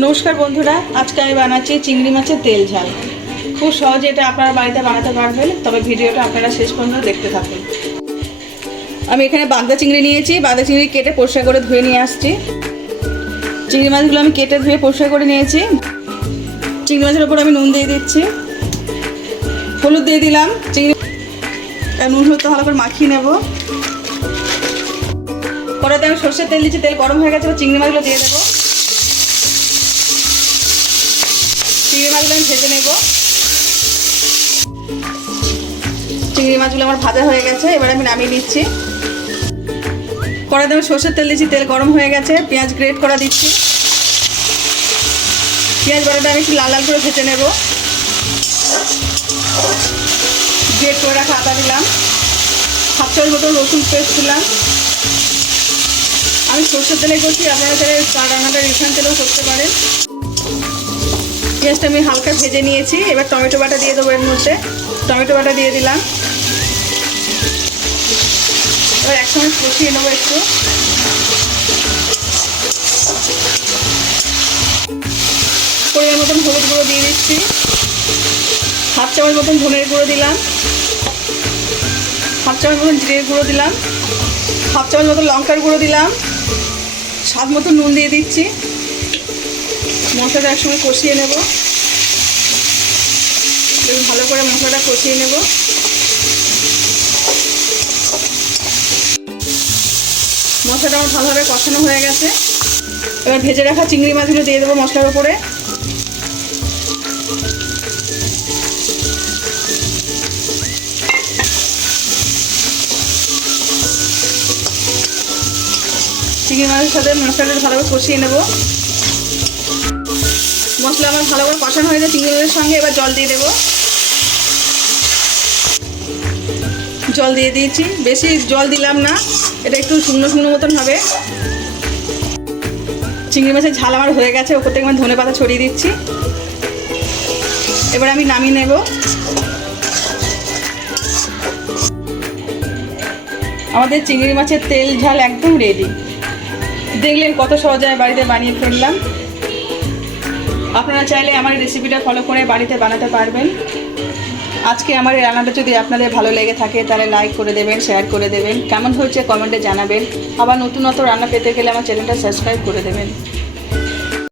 নমস্কার বন্ধুরা, আজকে আমি বানাচ্ছি চিংড়ি মাছের তেল ঝাল। খুব সহজে এটা আপনারা বাড়িতে বানাতে পারবেন, তবে ভিডিওটা আপনারা শেষ পর্যন্ত দেখতে থাকুন। আমি এখানে বাগদা চিংড়ি নিয়েছি, বাগদা চিংড়ি কেটে পরিষ্কার করে ধুয়ে নিয়ে আসছি। চিংড়ি মাছগুলো আমি কেটে ধুয়ে পরিষ্কার করে নিয়েছি। চিংড়ি মাছের ওপর আমি নুন দিয়ে দিচ্ছি, হলুদ দিয়ে দিলাম। চিংড়ি নুন হলুদ ভালো করে মাখিয়ে নেব। কড়াইতে আমি সর্ষের তেল দিচ্ছি, তেল গরম হয়ে গেছে, চিংড়ি মাছগুলো দিয়ে দেবো। চিংড়ি মাছগুলো আমি ভেজে নেব। চিংড়ি মাছগুলো আমার ভাজা হয়ে গেছে, এবার আমি নামিয়ে দিচ্ছি। কড়াইতে আমি সর্ষের তেল দিচ্ছি, তেল গরম হয়ে গেছে, পেঁয়াজ গ্রেট করা দিচ্ছি। পেঁয়াজ বাটাটা আমি একটু লাল লাল করে ভেজে নেব। গ্রেট করে রাখা আদা দিলাম, 1/2 চামচ মতো রসুন পেস্ট দিলাম। আমি সর্ষের তেলে করছি, আপনারা চাইলে রান্নাটা রিফাইন তেলেও করতে পারেন। পেঁয়াজটা আমি হালকা ভেজে নিয়েছি, এবার টমেটো বাটা দিয়ে দেবো এর মধ্যে। টমেটো বাটা দিয়ে দিলাম। এবার একসঙ্গে কষিয়ে নেবো একটু। পরিমাণ মতন হলুদ গুঁড়ো দিয়ে দিচ্ছি, 1/2 চামচ মতন ধনের গুঁড়ো দিলাম, 1/2 চামচ মতন জিরের গুঁড়ো দিলাম, 1/2 চামচ মতন লঙ্কার গুঁড়ো দিলাম, স্বাদ মতো নুন দিয়ে দিচ্ছি। মশলাটা একসঙ্গে কষিয়ে নেব। ভালো করে মশলাটা কষিয়ে নেব। মশলাটা আমার ভালোভাবে কষানো হয়ে গেছে। এবার ভেজে রাখা চিংড়ি মাছগুলো দিয়ে দেবো মশলার উপরে। চিংড়ি মাছের সাথে মশলাটা ভালোভাবে কষিয়ে নেব। মশলা আমার ভালো করে কষানো হয়ে যায় চিংড়ি মাছের সঙ্গে। এবার জল দিয়ে দেবো। জল দিয়ে দিয়েছি, বেশি জল দিলাম না, এটা একটু শুকনো শুকনো মতন হবে। চিংড়ি মাছের ঝাল আমার হয়ে গেছে, ওপর থেকে আমি ধনে পাতা ছড়িয়ে দিচ্ছি। এবার আমি নামিয়ে নেব। আমাদের চিংড়ি মাছের তেল ঝাল একদম রেডি। দেখলেন কত সহজে বাড়িতে বানিয়ে ফেললাম। আপনারা চাইলে আমার রেসিপিটা ফলো করে বাড়িতে বানাতে পারবেন। আজকে আমার এই রান্নাটা যদি আপনাদের ভালো লেগে থাকে তাহলে লাইক করে দেবেন, শেয়ার করে দেবেন, কেমন হয়েছে কমেন্টে জানাবেন। আবার নতুন রান্না পেতে গেলে আমার চ্যানেলটা সাবস্ক্রাইব করে দেবেন।